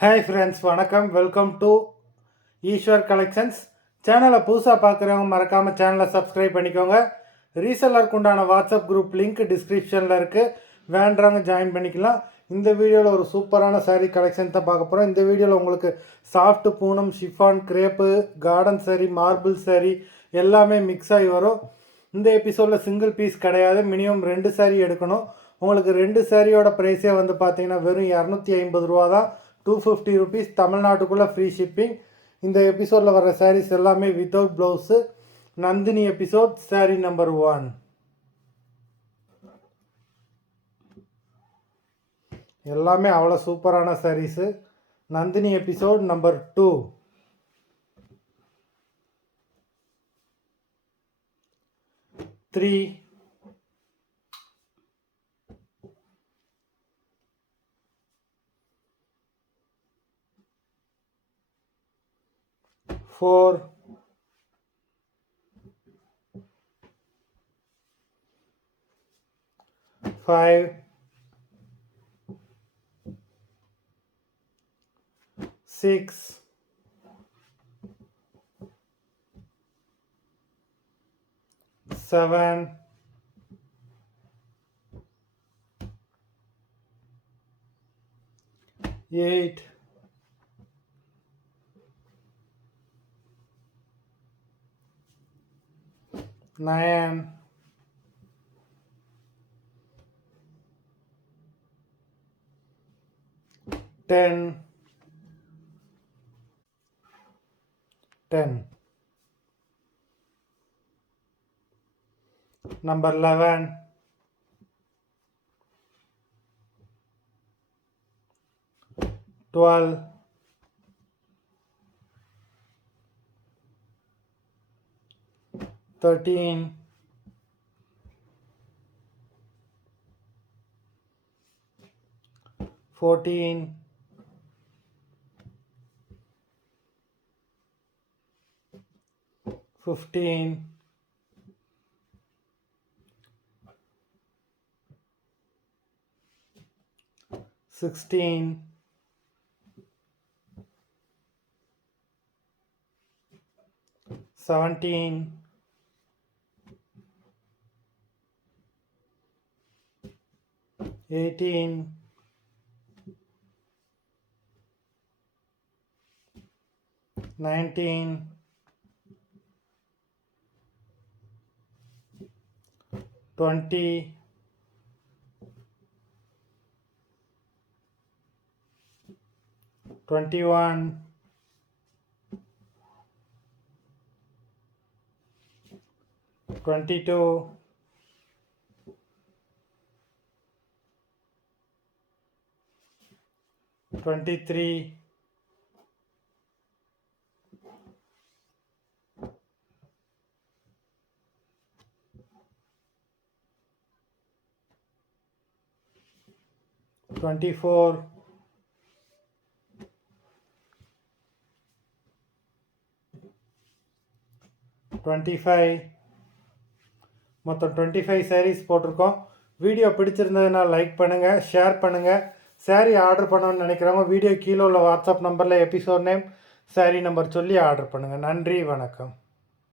Hi friends, வணக்கம். Welcome to Eswar collections. சேனலை புதுசாக பார்க்குறவங்க மறக்காமல் சேனலை சப்ஸ்கிரைப் பண்ணிக்கோங்க. ரீசெல்லருக்கு உண்டான வாட்ஸ்அப் குரூப் லிங்க் டிஸ்கிரிப்ஷனில் இருக்குது, வேண்டுறவங்க ஜாயின் பண்ணிக்கலாம். இந்த வீடியோவில் ஒரு சூப்பரான சாரீ கலெக்ஷன் தான் பார்க்க போகிறோம். இந்த வீடியோவில் உங்களுக்கு சாஃப்ட் Poonam, chiffon, crepe, garden sari, மார்பிள் சாரீ எல்லாமே மிக்ஸ் ஆகி வரும். இந்த எபிசோடில் சிங்கிள் பீஸ் கிடையாது, மினிமம் 2 சாரீ எடுக்கணும். உங்களுக்கு 2 சாரியோட ப்ரைஸே வந்து பார்த்தீங்கன்னா வெறும் 250 ரூபா தான். 250 ருபீஸ், தமிழ்நாட்டுக்குள்ளே ஃப்ரீ ஷிப்பிங். இந்த எபிசோடில் வர சாரீஸ் எல்லாமே வித்தவுட் ப்ளவுஸு. நந்தினி எபிசோட் சாரீ நம்பர் 1. எல்லாமே அவ்வளோ சூப்பரான சாரீஸு. Nandini episode number 2. 3, 4, 5, 6, 7, 8, 9, 10, 10. Number 11, 12, 13, 14, 15, 16, 17, 18, 19, 20, 21, 22, 23, 24, 25. மொத்தம் 25 சாரீஸ் போட்டிருக்கோம். வீடியோ பிடிச்சிருந்ததுன்னா லைக் பண்ணுங்கள், ஷேர் பண்ணுங்கள். சாரீ ஆர்டர் பண்ணணும்னு நினைக்கிறவங்க வீடியோ கீழே உள்ள வாட்ஸ்அப் நம்பரில் எபிசோட் நேம், சாரீ நம்பர் சொல்லி ஆர்டர் பண்ணுங்கள். நன்றி, வணக்கம்.